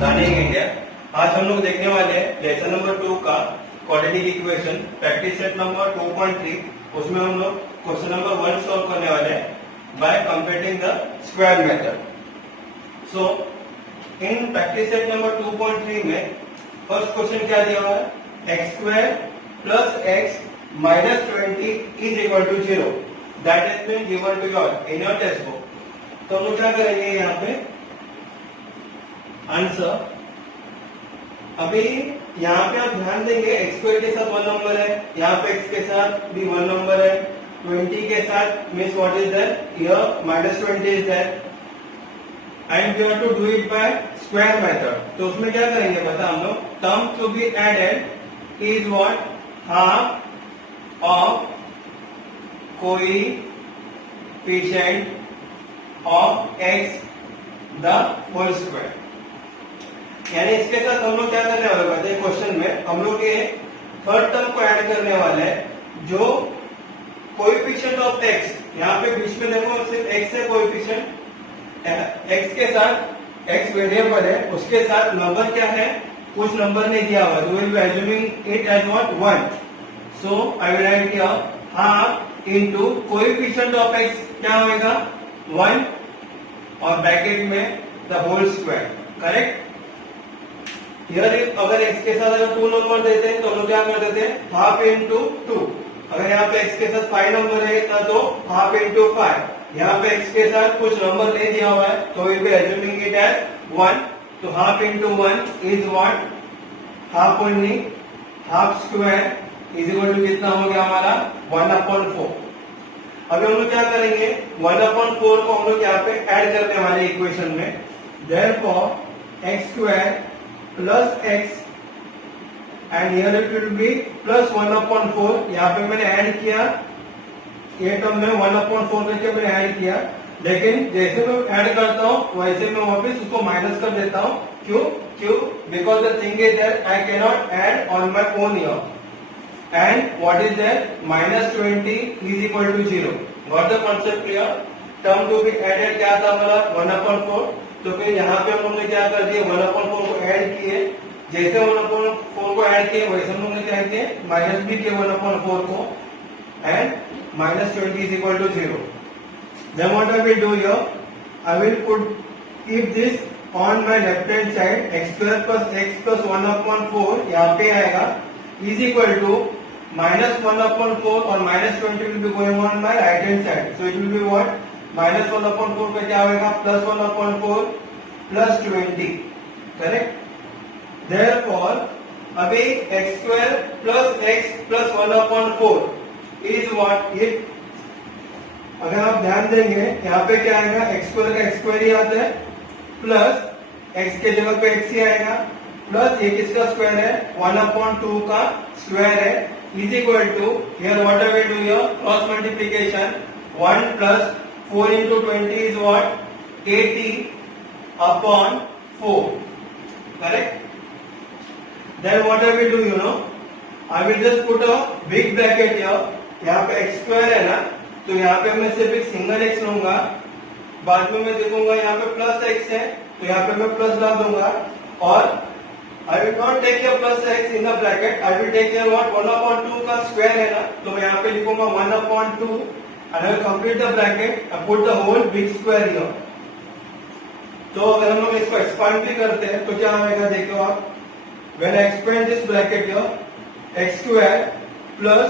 Learning India. आज हम लोग देखने वाले हैं लेसन नंबर 2 का quadratic equation practice set number 2.3। उसमें हम लोग क्वेश्चन नंबर 1 सॉल्व करने वाले हैं by completing the square method. So in practice set number 2.3 में फर्स्ट क्वेश्चन क्या दिया हुआ है, x square plus x minus 20 is equal to 0। That is been given to your in your textbook. तो हम लोग क्या करेंगे यहाँ पे आंसर। अभी यहाँ पे आप ध्यान देंगे एक्स स्क्वायर के साथ 1 नंबर है, यहाँ पे एक्स के साथ भी 1 नंबर है, 20 के साथ means what is that, here minus 20 is that and we have to do it by square method. तो उसमें क्या करेंगे पता हम लोग, term to be added is what, half of coefficient of x the whole square. यानी इसके साथ हम लोग क्या करने वाले हैं क्वेश्चन में, हम लोग ये थर्ड टर्म को ऐड करने वाले हैं जो कोएफिशिएंट ऑफ एक्स, यहाँ पे बीच में देखो सिर्फ एक्स है कोएफिशिएंट, एक्स के साथ एक्स वेरिएबल है, उसके साथ नंबर क्या है, कुछ नंबर नहीं दिया हुआ, तो will be assuming it as what 1। So I will write here half into coefficient of x क्या होगा 1 और ब्रैकेट में the whole square. Correct. Here अगर x के साथ अगर 2 नंबर देते हैं तो हम लोग क्या कर देते हैं, हाफ इंटू 2। अगर यहाँ पे x के साथ 5 नंबर है तो हाफ इंटू 5। यहाँ पे x के साथ कुछ नंबर नहीं दिया हुआ है तो will be assuming it as 1। तो half into 1 is what, half only, half square is equal to कितना हो गया हमारा 1/4। अभी हम लोग क्या करेंगे, 1/4 को हम लोग यहाँ पे ऐड करने वाले इक्वेशन में। Therefore x square plus x and here it will be plus 1/4। यहाँ पे मैंने ऐड किया, ये टर्म में 1/4 करके मैंने ऐड किया, लेकिन जैसे मैं ऐड करता हूँ वैसे मैं वापस उसको माइनस कर देता हूँ। क्यों? Because the thing is that I can not add on my own here. And what is that? Minus 20 is equal to 0. Got the concept clear? Term to be added क्या था हमारा 1/4। तो फिर यहाँ पे हम लोग ने क्या कर दिया, 1/4 को ऐड किए, जैसे 1/4 को ऐड किए वैसे हम लोग ने क्या किए, माइनस भी किए 1/4 को, and minus 20 is equal to 0. Then what I will do here, I will keep this on my left hand side, x square plus x plus 1/4 यहाँ पे आएगा is equal to minus 1/4 और minus 20 will be going on my right hand side. So it will be what, minus 1/4 का क्या होगा, plus 1/4 plus 20। Correct. Therefore अभी x square plus x plus 1/4 is what, if अगर आप ध्यान देंगे यहाँ पे क्या आएगा, x स्क्वायर का x स्क्वायर ही आता है, प्लस x के जगह पे x ही आएगा, प्लस ये किसका स्क्वायर है, 1/2 का स्क्वायर है, is equal to here what I will do here, cross multiplication, 1 plus 4 into 20 is what, 80/4। Correct. Then what I will do, you know, I will just put a big bracket here. यहाँ पे x square है ना, तो यहाँ पे मैं सिर्फ एक सिंगल एक्स लूंगा, बाद में मैं देखूंगा यहाँ पे प्लस एक्स है तो यहाँ पे मैं प्लस डाल दूंगा, और I will not take your plus x in the bracket. I will take your what, 1/2 का स्क्वायर है ना, तो मैं यहाँ पे लिखूंगा 1/2 and I will complete the bracket and put the whole big square here. तो अगर हम लोग इसको एक्सपांड भी करते हैं तो क्या आएगा, देखो आप, when I expand this bracket here, x square plus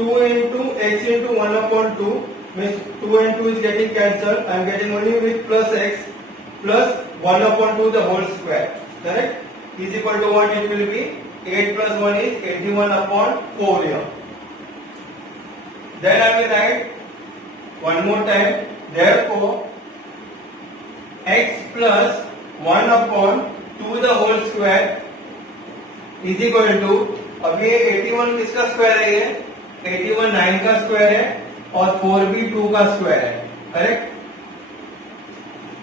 2 into x into 1/2 means 2 and 2 is getting cancelled. I am getting only with plus x plus 1/2 the whole square. Correct? Is equal to what, it will be 8 plus 1 is 81/4 here. Then I will write one more time, therefore x plus 1/2 the whole square is equal to, अब ये 81 किसका square है, ये 81 9 का square है और 4 भी 2 का स्क्वायर है। Correct.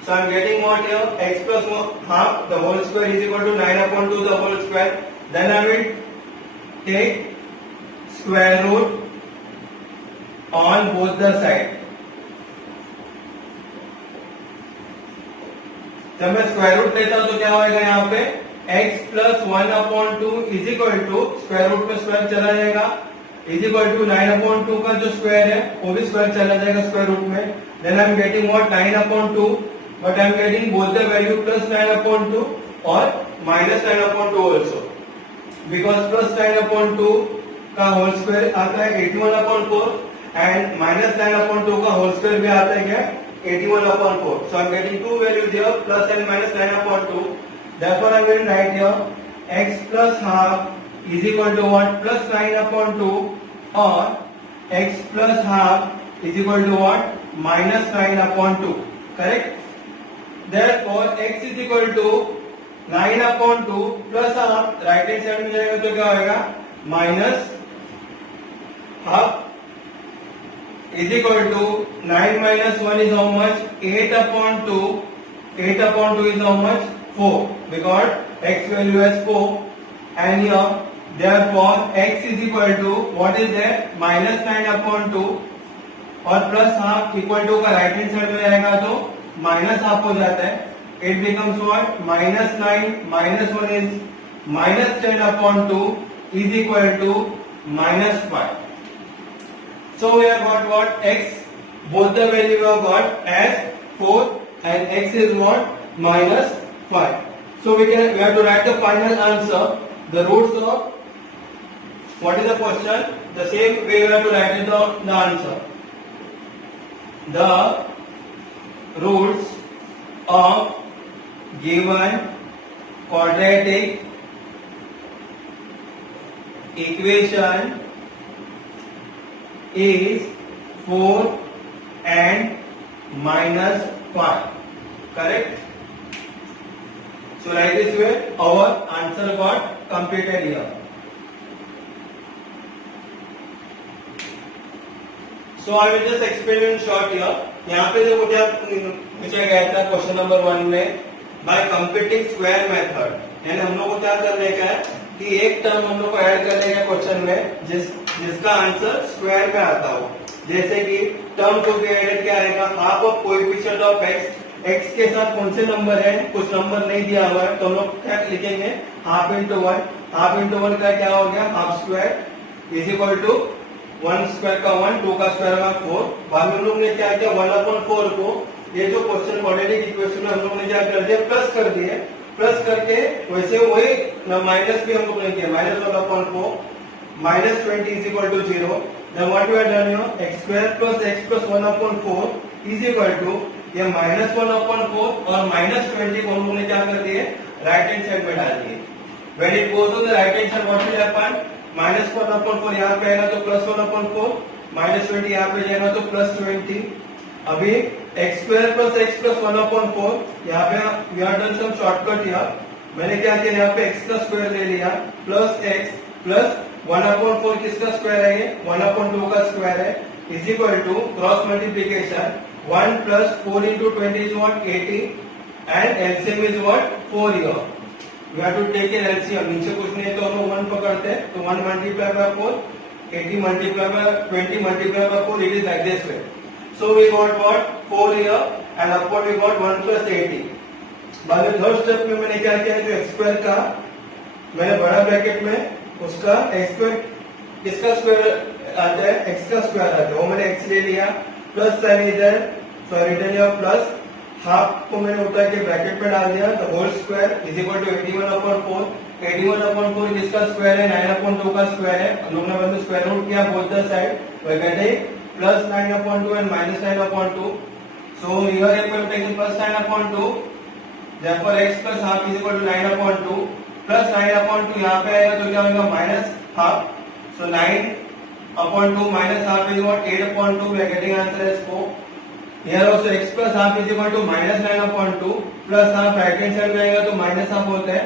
So I am getting what here, x plus half the whole square is equal to 9/2 the whole square. Then I will take square root on both the sides. जब मैं square root लेता हूं तो क्या होगा यहाँ पे x plus 1/2 is equal to square root में स्क्वायर चला जाएगा इज इक्वल टू 9/2 का जो स्क्वायर है वो भी स्क्वायर चला जाएगा स्क्वायर रूट में. Then I am getting what 9/2 but I am getting both the value plus 9/2 और माइनस 9/2 ऑल्सो बिकॉज प्लस 9/2 का होल स्क्वायर आता है 81/4 एंड माइनस 9/2 का होल स्क्वायर भी आता है क्या 81/4. So I'm getting two values here plus and minus 9/2. Therefore I'm going to write here x plus half is equal to what plus 9/2 or x plus half is equal to what minus 9/2. Correct? Therefore x is equal to 9/2 plus half right hand side में जाएगा तो क्या होगा minus half is equal to 9 minus 1 is how much 8/2. 8/2 is how much 4 because x value is 4 and here therefore x is equal to what is there minus 9/2 और plus half equal to का right hand side में आएगा तो minus half हो जाता है. It becomes what minus 9 minus 1 is minus 10/2 is equal to minus 5. So we have got what x, both the value we have got as 4 and x is what minus 5. So we have to write the final answer. The roots of what is the question? The same way we have to write it the answer. The roots of given quadratic equation is 4 and minus 5. Correct? So like this way our answer got completed here. So I will just explain in short here. यहाँ पे जो मुझे पूछा गया था question number 1 में bye computing square method यानी हम लोग को क्या करने का है कि एक टर्म हम लोग को ऐड करने का क्वेश्चन में जिसका आंसर स्क्वायर में आता हो. जैसे कि टर्म को भी एडेड क्या आएगा half of coefficient of x के साथ कौन से नंबर है कुछ नंबर नहीं दिया हुआ है तो हम लोग क्या लिखेंगे हाफ इंटू वन का क्या हो गया half square is equal to 1 square का 1 2 का स्क्वायर का 4. बाद में हम लोग ने क्या किया 1/4 को ये जो क्वेश्चन क्वाड्रेटिक इक्वेशन में हम लोग ने क्या कर दिया प्लस कर दिए. प्लस करके वैसे वही माइनस भी हम लोग ने किया -1/4 -20 is equal to 0. Then what we have done here x square plus x plus 1/4 is equal to ये -1/4 और -20 को हम लोग ने क्या कर दिए राइट हैंड साइड में डाल दिए. When it goes to the right hand side what will happen -1/4 यहाँ पे आएगा तो +1/4 -20 यहाँ पे जाएगा तो +20. अभी x square plus x plus 1/4 यहाँ पे we have done some shortcut here. मैंने क्या किया यहाँ पे x का स्क्वायर ले लिया प्लस x प्लस 1/4 किसका स्क्वायर है ये 1/2 का स्क्वायर है is equal to cross multiplication 1 plus 4 into 20 is what 80 and LCM is what 4 here. We have to take an LCM. नीचे कुछ नहीं तो हम 1 पकड़ते हैं तो 1 multiplied by 4 80 multiplied by 20 multiplied by 4 it is like this way. So we got what 4 here and upward we got 1 plus 80. बाद में थर्ड स्टेप में मैंने क्या किया जो x स्क्वायर का मैंने बड़ा ब्रैकेट में उसका x स्क्वायर किसका स्क्वायर आता है x का स्क्वायर आता है वो मैंने x ले लिया प्लस साइन इधर सो रिटर्न या प्लस हाफ को मैंने उठा के ब्रैकेट में डाल दिया तो whole square is equal to 81/4 81/4 किसका स्क्वायर है 9/2 का स्क्वायर है हम लोग ने मतलब स्क्वायर रूट किया both the side we get plus 9/2 and minus 9/2. So here I am taking plus 9/2 therefore x plus half is equal to 9/2 plus 9/2 यहाँ पे आएगा तो क्या होगा minus half. So 9/2 minus half is what 8/2 we are getting answer as 4. Here also x plus half is equal to minus 9/2 plus half right hand side में आएगा तो minus half होता है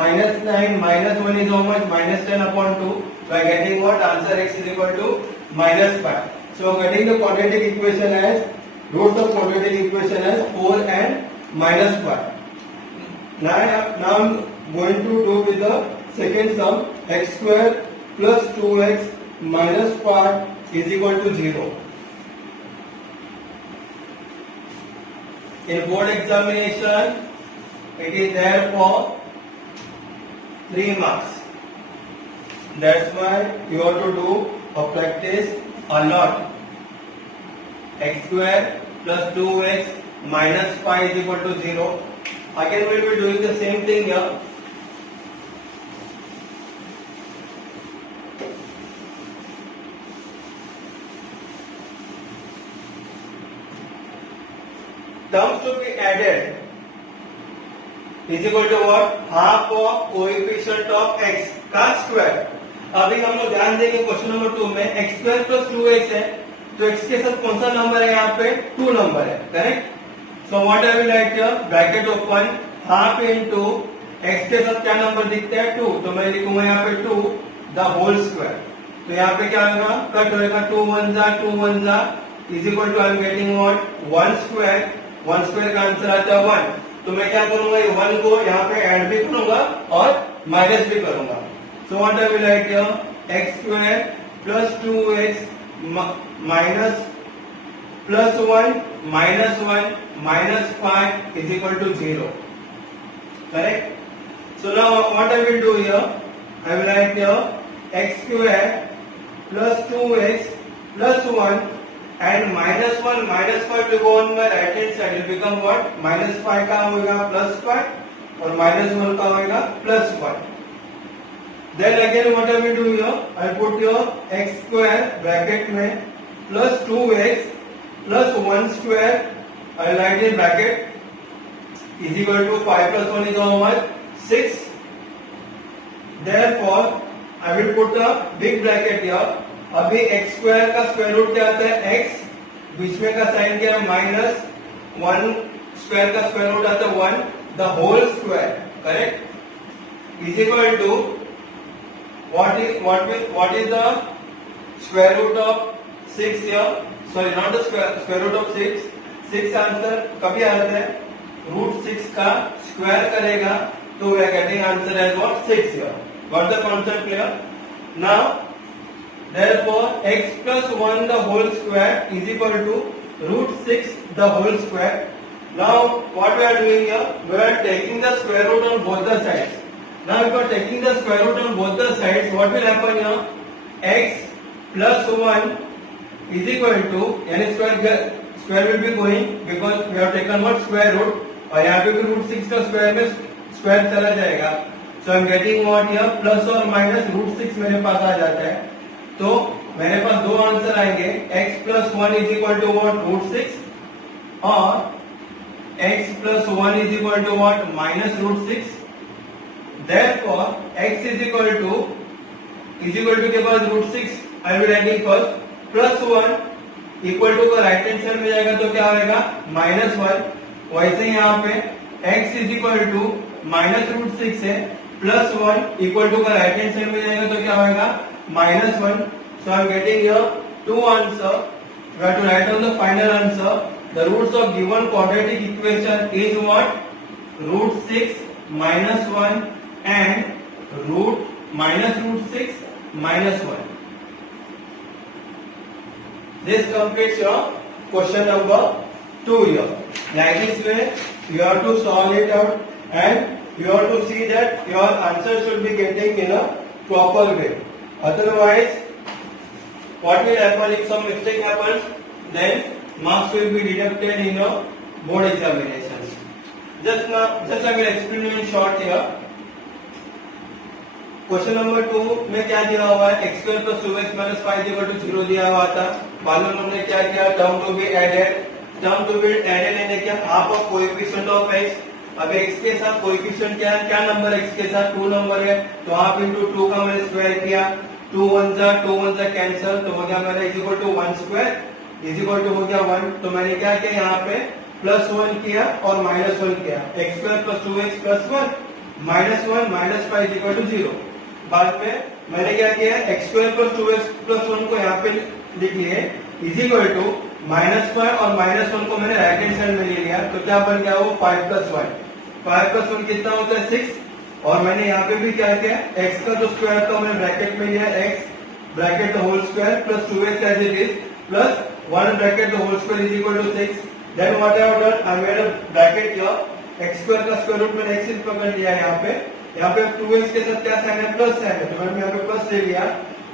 minus 9 minus 1 is how much minus 10/2 we are getting what answer x is equal to minus 5. So getting the quadratic equation as roots of quadratic equation as 4 and minus 5. Now I'm going to do with the second sum x square plus 2x minus 5 is equal to 0. In board examination It is there for 3 marks. That's why you have to do a practice a lot. X square plus 2x minus 5 is equal to 0. Again we will be doing the same thing here. Terms to be added is equal to what? Half of coefficient of x का square. अभी हम लोग ध्यान देंगे question number 2 में x square plus 2x है, तो x के साथ कौन सा नंबर है यहाँ पे? 2 नंबर है, correct? So what I will write here, bracket open, half into x के साथ क्या नंबर दिखता है? 2, तो मैं लिखूंगा यहाँ पे 2 द होल स्क्वायर. तो यहाँ पे क्या होगा? कट होगा, 2 1 जा is equal to I am getting what? 1 square. 1 square का आंसर आता है 1. तो मैं क्या करूंगा? ये 1 को यहाँ पे ऐड भी करूंगा और माइनस भी करूंगा. So what I will write here, x square plus 2x minus plus 1 minus 5 is equal to 0. Correct? So now what I will do here, I will write here x square plus 2x plus 1 and minus 5 to go on my right hand side will become what? minus 5 का होगा plus 5 और minus 1 का होगा plus 1. Then again what I will do here, I put your x square bracket में plus 2x plus 1 square, I will write in bracket is equal to 5 plus 1 is how much? 6. Therefore I will put a big bracket here. अभी x square का square root क्या आता है? x, बीच में का sign क्या है? माइनस 1 स्क्वायर का स्क्वायर रूट आता है 1 the whole square. Correct? Is equal to what is the square root of 6 here? Sorry, not the square root of 6. 6 answer कभी आता है रूट 6 का स्क्वायर करेगा, तो we are getting answer as what? 6 here. Got the concept clear? Now therefore x plus 1 the whole square is equal to root 6 the whole square. Now what we are doing here, we are taking the square root on both the sides. Now if we are taking the square root on both the sides, what will happen here? X plus 1 is equal to, यानी square will be going because we have taken what? Square root, और यहाँ पे भी root 6 का square में square चला जाएगा. So I am getting what here? plus और minus root 6 मेरे पास आ जाता है. तो मेरे पास दो आंसर आएंगे, x plus 1 is equal to what? Root 6 और x plus 1 is equal to what? Minus root 6. Therefore x is equal to के बाद root 6 I will writing first, plus 1 equal to का राइट हैंड साइड में जाएगा तो क्या होगा? Minus 1. वैसे यहाँ पे x is equal to minus root 6 है, प्लस 1 इक्वल टू का राइट हैंड साइड में जाएगा तो क्या होगा? minus 1. So I am getting here two answer. We have to write down the final answer. The roots of given quadratic equation is what? Root 6 minus 1 and minus root 6 minus 1. This completes your question number 2 here. Like this way you have to solve it out and you have to see that your answer should be getting in a proper way. Otherwise, what will happen if some mistake happens? Then marks will be deducted in your board examinations. Just I will explain in short here. Question number 2 में क्या दिया हुआ है? x square plus 2x minus 5 equal to 0 दिया हुआ था. बाद में हमने क्या किया? Term to be added. Term to be added यानी क्या? Half of coefficient of x. अब x के साथ कोएफिशिएंट क्या है? क्या नंबर x के साथ? 2 नंबर है, तो हाफ इंटू 2 का मैंने स्क्वायर किया. 2 1 जा कैंसिल, तो हो गया मेरा is equal to 1 square is equal to हो गया 1. तो मैंने क्या किया यहाँ पे? प्लस 1 किया और माइनस 1 किया. x square plus 2x plus 1 minus 1 minus 5 is equal to 0. बाद में मैंने क्या किया? x square plus 2x plus 1 को यहाँ पे लिख लिए इज इक्वल टू माइनस 5 और माइनस 1 को मैंने राइट हैंड साइड में ले लिया, तो क्या बन गया? वो 5 प्लस 1. 5 प्लस 1 कितना होता है? 6. और मैंने यहाँ पे भी क्या किया? x का जो स्क्वायर था मैंने ब्रैकेट में लिया, x bracket the whole square plus 2x as it is plus 1 bracket the whole square is equal to 6. Then what I have done? I made a bracket here x square का square root मैंने x पकड़ लिया है यहाँ पे 2x के साथ क्या साइन है, प्लस साइन है, तो मैंने यहाँ पे प्लस ले लिया।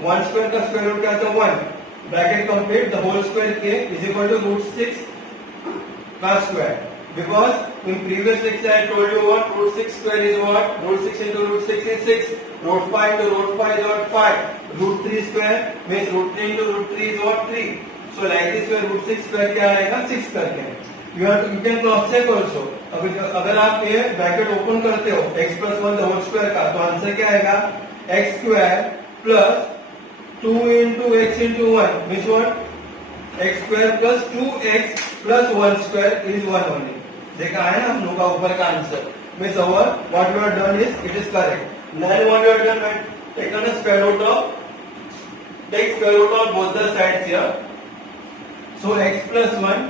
1 स्क्वायर का स्क्वायर रूट क्या था, 1, bracket complete, the whole square के इज इक्वल टू रूट 6 का square, because in previous lecture I told you what root 6 square is what, root 6 into root 6 is 6, root 5 into root 5 is what, 5, root 3 square means root 3 into root 3 is what, 3, so like this way root 6 square क्या आएगा, 6 करके। you can cross check also, अगर आप ये bracket open करते हो x plus 1 the whole square का, तो आंसर क्या आएगा, x square plus 2 into x into 1 means what, x square plus 2x plus 1 square is 1 only। देखा है ना हम लोग का ऊपर का answer, means our what we have done is it is correct. Then what we have done, मैं taken a square root of, take square root of both the sides here, so x plus 1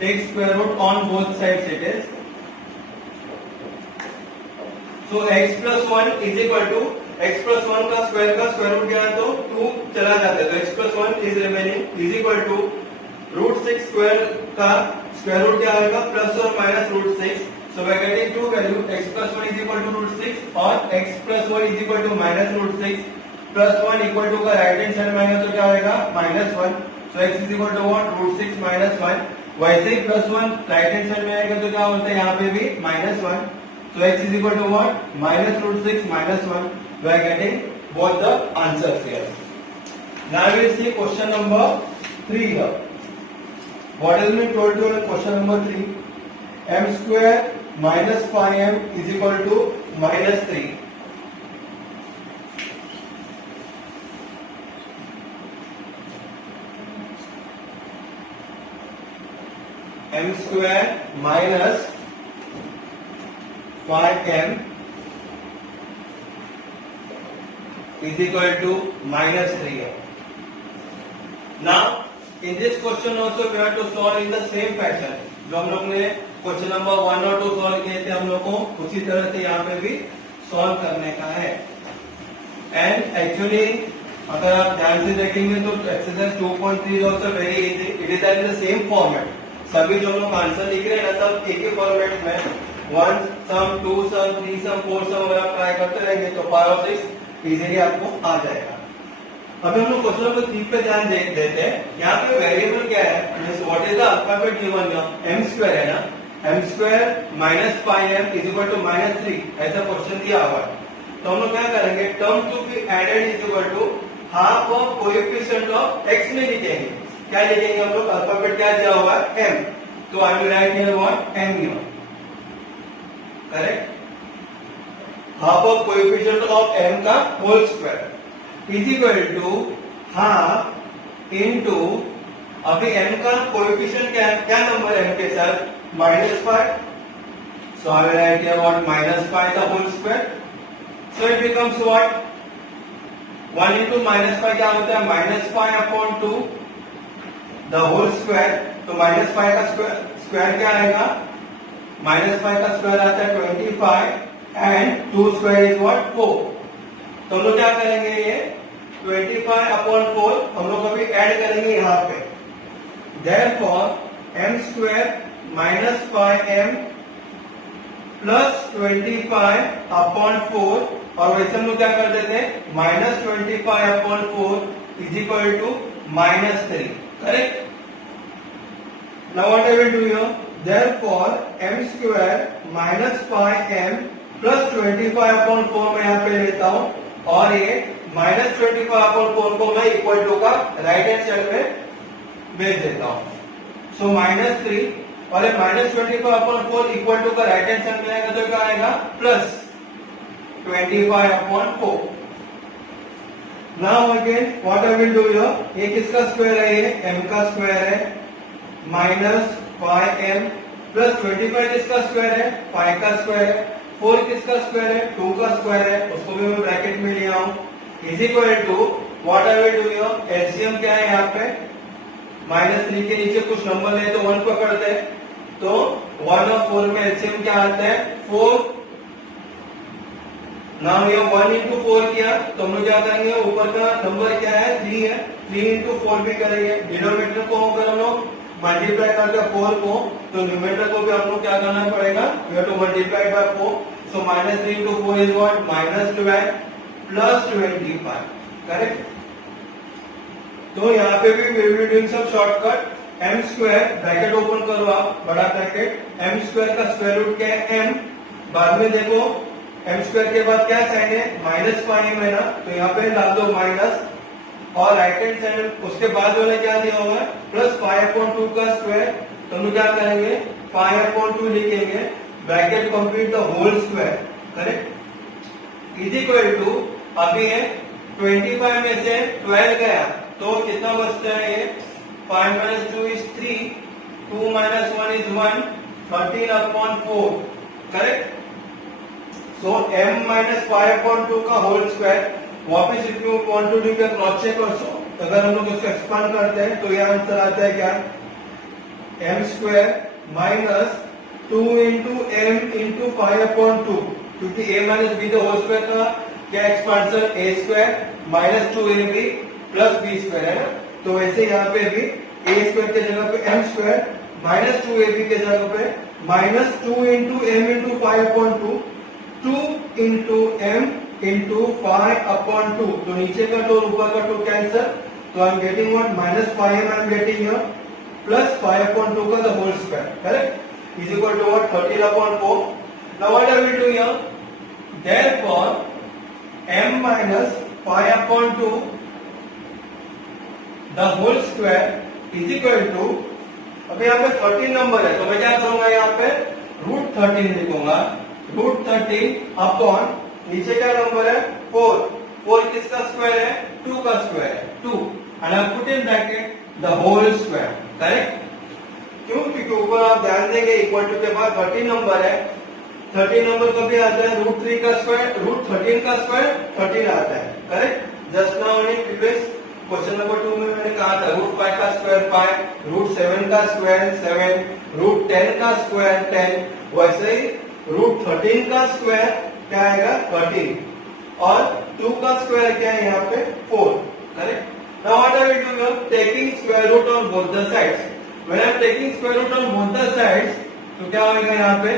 take square root on both sides it is, so x plus 1 is equal to x plus 1 का square root क्या है, तो 2 चला जाता है, तो x plus 1 is remaining is equal to root 6 square का square root क्या आएगा, प्लस और minus root 6, so we are getting two value, x plus 1 is equal to root 6 और x plus 1 is equal to minus root 6, plus 1 equal to का right hand side minus तो क्या आएगा, minus 1, so x is equal to what, root 6 minus 1, वैसे ही plus 1 right hand side में आएगा तो क्या होता है, यहाँ पे भी minus 1, so x is equal to what, minus root 6 minus 1, we are getting both the answers here. Now we will see question number 3 here. What has been told to you in question number 3? M square minus 5m is equal to minus 3. M square minus 5m is equal to minus 3m. Now in this question also we have to solve in the same fashion, जो हम लोग ने question number 1 और 2 solve किए थे, हम लोग को उसी तरह से यहाँ पे भी सॉल्व करने का है। एंड एक्चुअली अगर आप ध्यान से देखेंगे तो exercise 2.3 is also very easy, it is in the same format, सभी जो हम लोग आंसर लिख रहे हैं ना सब एक ही फॉर्मेट में, 1 सम 2 सम 3 सम 4 सम अगर आप ट्राई करते रहेंगे तो 5 और 6 इजीली आपको आ जाएगा। अभी हम लोग क्वेश्चन नंबर 3 पे ध्यान देते हैं, यहाँ पे वेरिएबल क्या है, what is the alphabet given, m square है ना, m square minus 5m is equal to minus 3, ऐसा क्वेश्चन दिया हुआ है, तो हम लोग क्या करेंगे, term to be added is equal to half of coefficient of x में लिखेंगे, क्या लिखेंगे हम लोग, अल्फाबेट क्या दिया हुआ है m, तो I will write here what, m here, correct, half of coefficient of m का whole square is equal to half into, अभी m का कोएफिशिएंट क्या नंबर है m के साथ, -5, so I will write here what, -5 the whole square, so it becomes what, 1 into -5 क्या होता है, -5 upon 2 the whole square, तो -5 का स्क्वायर क्या आएगा, -5 का स्क्वायर आता है 25 एंड 2 स्क्वायर इज व्हाट, 4, तो हम लोग क्या करेंगे, ये 25 अपॉन 4 हम लोग अभी ऐड करेंगे यहाँ पे, therefore m square minus 5m plus 25 upon 4, और वैसे हम लोग क्या कर देते हैं, minus 25 upon 4 is equal to -3, correct. Now what I will do here, therefore m square minus 5m plus 25 upon 4 मैं यहाँ पे लेता हूँ, और ये -25 अपॉन 4 को मैं इक्वल टू का राइट हैंड साइड में भेज देता हूँ, सो -3 और ये -25 अपॉन 4 इक्वल टू का राइट हैंड साइड में आएगा तो क्या आएगा, plus 25 upon 4। Now again what I will do here, ये किसका स्क्वायर है, ये m का स्क्वायर है, माइनस 5m प्लस 25 किसका स्क्वायर है, 5 का स्क्वायर है, 4 किसका स्क्वायर है, 2 का स्क्वायर है, उसको भी मैं ब्रैकेट में ले आऊं, is equal to what I will do here, LCM क्या है यहाँ पे, -3 के नीचे कुछ नंबर है तो 1 पकड़ते हैं, तो 1 और 4 में एलसीएम क्या आता है, 4, नाउ ये 1 into 4 किया तो हम लोग क्या करेंगे, ऊपर का नंबर क्या है, 3 है, 3 into 4 भी करेंगे, डिनोमिनेटर को अगर हम लोग मल्टीप्लाई करके 4 को, तो न्यूमरेटर को भी हम लोग क्या करना पड़ेगा, we have to multiply by 4. So -3 into 4 is what, -12 plus 25. Correct. तो यहाँ पे भी we will doing some shortcut. m square bracket open करो आप, बड़ा ब्रैकेट, m स्क्वायर का स्क्वायर रूट क्या है m. बाद में देखो m स्क्वायर के बाद क्या साइन है, -5m है ना, तो यहाँ पे डाल दो माइनस, और राइट हैंड साइड उसके बाद वाला क्या दिया होगा, +5/2 का स्क्वायर. तो हम क्या करेंगे, 5/2 लिखेंगे, bracket complete the whole square. Correct. Is equal to, अभी है 25 में से 12 गया तो कितना बचता है, ये 5 - 2 is 3, 2 - 1 is 1, 13/4. Correct. So m - 5/2 का होल स्क्वायर. वापिस if you want to do the cross check also, अगर हम लोग इसको एक्सपांड करते हैं तो ये आंसर आता है क्या, m square minus 2 into m into 5/2, क्योंकि a minus b the whole square का क्या expansion, a square minus 2ab plus b square है ना. तो वैसे यहाँ पे भी a स्क्वायर के जगह पे m स्क्वायर माइनस 2ab के जगह पे minus 2 into m into 5/2, 2 into m into 5/2. तो नीचे का टू ऊपर का टू कैंसर, तो I am getting what, -5m I am getting here, plus 5/2 का the whole square. Correct. Is equal to what, 13/4. Now what I will do here, therefore m minus 5/2 the whole square is equal to, अभी यहाँ पे 13 number है तो मैं क्या करूंगा, यहाँ पे √13 लिखूंगा. √13 अपॉन नीचे क्या नंबर है, 4. 4 किसका स्क्वायर है, 2 का स्क्वायर है, 2, and I put in bracket the whole square. Correct. क्यों, क्योंकि ऊपर आप ध्यान देंगे इक्वल टू के बाद 13 नंबर है. 13 नंबर कभी आता है, √3 का स्क्वायर, √13 का स्क्वायर 13 आता है. Correct. Just now in previous question number 2 में मैंने कहा था √5 का स्क्वायर 5, √7 का स्क्वायर 7, √10 का स्क्वायर 10. वैसे ही √13 का स्क्वायर क्या आएगा, 13, और 2 का स्क्वायर क्या है यहाँ पे, 4. Correct. Now what I will do here, taking square root on both the sides. When I am taking square root on both the sides, तो क्या होगा यहाँ पे,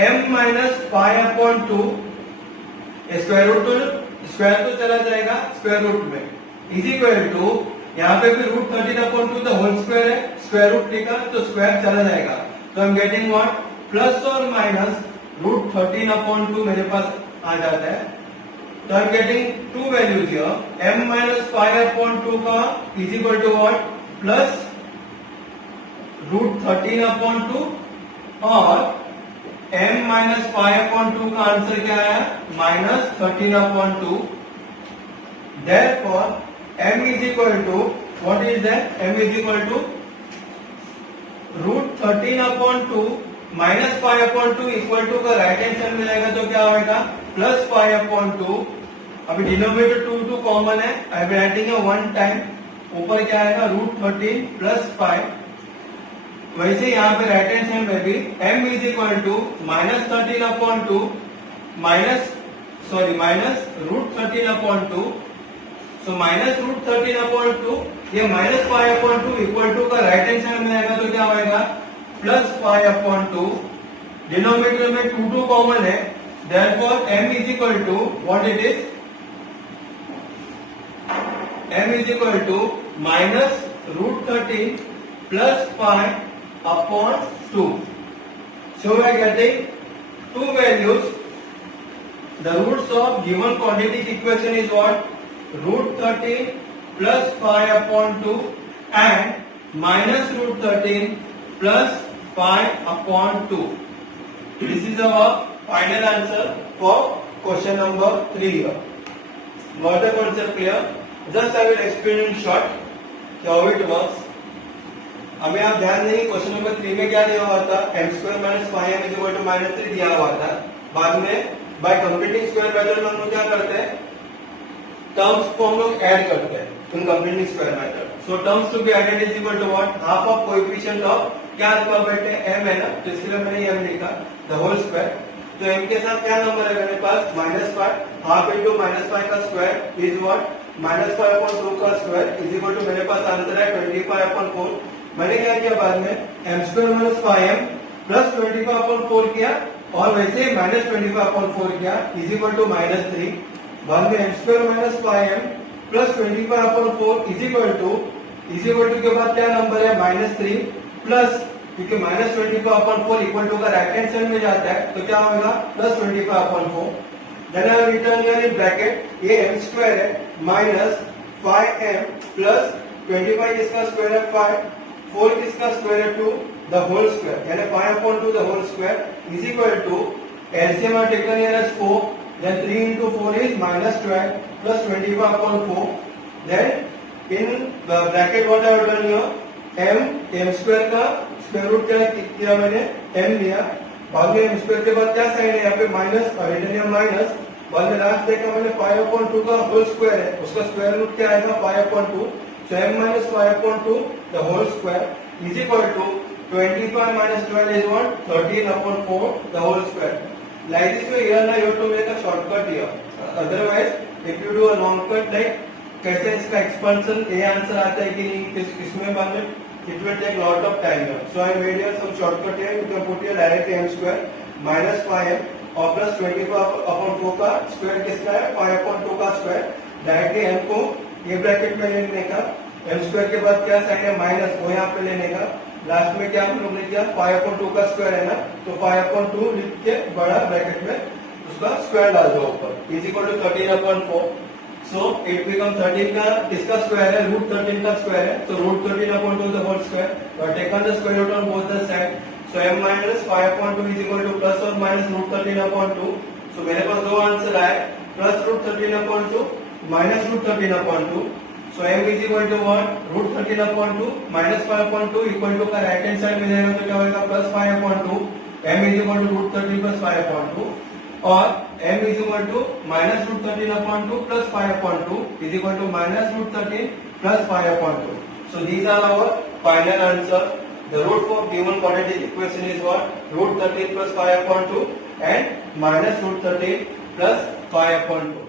m - 5/2, स्क्वायर रूट तो स्क्वायर तो चला जाएगा स्क्वायर रूट में, इज इक्वल टू, यहाँ पे भी √13/2 द होल स्क्वायर है, स्क्वायर रूट लिखा तो स्क्वायर चला जाएगा. तो I am getting what, plus और माइनस √13/2 मेरे पास आ जाता है. तो I am getting two values here, m - 5/2 का is equal to what, plus √13/2, और m - 5/2 का आंसर क्या है, -13/2. Therefore m is equal to, what is that, m is equal to √13/2 minus 5/2 equal to का राइट हैंड साइड में जाएगा तो क्या होगा, प्लस 5/2. अभी डिनोमिनेटर 2 कॉमन है, आई एम राइटिंग 1 टाइम, ऊपर क्या आएगा, √13 प्लस 5. वैसे यहाँ पे राइट हैंड साइड में भी m is equal to -13/2 minus √13/2. So -√13/2, ये -5/2 इक्वल टू का राइट हैंड साइड में आएगा तो क्या होगा, प्लस 5/2. डिनोमिनेटर में 2 कॉमन है, therefore m is equal to what it is, m is equal to -√13 plus 5/2. So we are getting two values. The roots of given quadratic equation is what, √13 plus 5/2 and minus √13 plus 5/2. This is our final answer for question number 3 here. Got the concept clear? Just I will explain in short how it works. हमें आप ध्यान देंगे question number 3 में क्या दिया हुआ था, m² - 5m = -3 दिया हुआ था. बाद में बाय कंप्लीटिंग स्क्वायर मेथड में हम लोग क्या करते हैं, टर्म्स को हम लोग ऐड करते हैं in completing square method. So terms to be added is equal to what, half of coefficient of, क्या आपका बेटे m है ना, तो इसलिए मैंने m लिखा, द होल स्क्वायर. तो m के साथ क्या नंबर है मेरे पास, -5, हाफ इनटू -5 का स्क्वायर इज व्हाट, -5/2 का स्क्वायर इज इक्वल टू, मेरे पास आंसर है 25/4. मैंने क्या किया बाद में m square minus 5m plus 25/4 किया और वैसे ही माइनस 25/4 किया इज इक्वल टू -3। बाद में m square minus 5m plus 25/4 is equal to के बाद क्या नंबर है -3 प्लस, क्योंकि -25/4 इक्वल टू का राइट हैंड साइड में जाता है तो क्या होगा plus 25/4। Then I return here in bracket ये m स्क्वायर है माइनस 5m प्लस 25 किसका स्क्वायर है 5, 4 किसका स्क्वायर है 2 द होल स्क्वायर, यानी 5/2 the whole square is equal to LCM are taken here as 4, then 3 into 4 is -12 plus 25/4, then in the bracket what I have done here m square का square root क्या किया मैंने m लिया, बाद में m square के बाद क्या साइन है यहाँ पे माइनस और इधर माइनस, बाद में लास्ट देखा मैंने 5/2 का होल स्क्वायर है उसका स्क्वायर रूट क्या आएगा 5/2, so m minus 5/2 the whole square is equal to 25 minus 12 is what 13/4 the whole square. Like this way here now you have to make a shortcut here, otherwise if you do a long cut like कैसे इसका expansion A answer आता है कि नहीं इसमें बाद में it will take lot of time here. So I made here some shortcut here. You can put here directly m square minus 5m और प्लस 25/4 का स्क्वायर किसका है 5/2 का स्क्वायर, डायरेक्टली m को ये ब्रैकेट में लेने का, m स्क्वायर के बाद क्या साइन है माइनस वो यहाँ पे लेने का, लास्ट में क्या हम लोग ने किया 5/2 का स्क्वायर है ना तो 5/2 लिख के बड़ा ब्रैकेट में उसका स्क्वायर डाल दो ऊपर is equal to 13/4। So it become 13 का इसका स्क्वायर है रूट 13 का स्क्वायर है तो रूट 13/2 द होल स्क्वायर और taken the square root on both the side, so m minus 5/2 is equal to plus और माइनस रूट 13/2। सो मेरे पास दो आंसर आए plus root 13/2 minus root 13/2, so m is equal to what root 13/2 minus 5/2 equal to का right hand side में जाएगा तो क्या होगा plus 5/2, m is equal to root 13 plus 5/2 और m is equal to minus root 13/2 plus 5/2 is equal to minus root 13 plus 5/2. So these are our final answer. The root for given quadratic equation is what root 13 plus 5/2 and minus root 13 plus 5/2.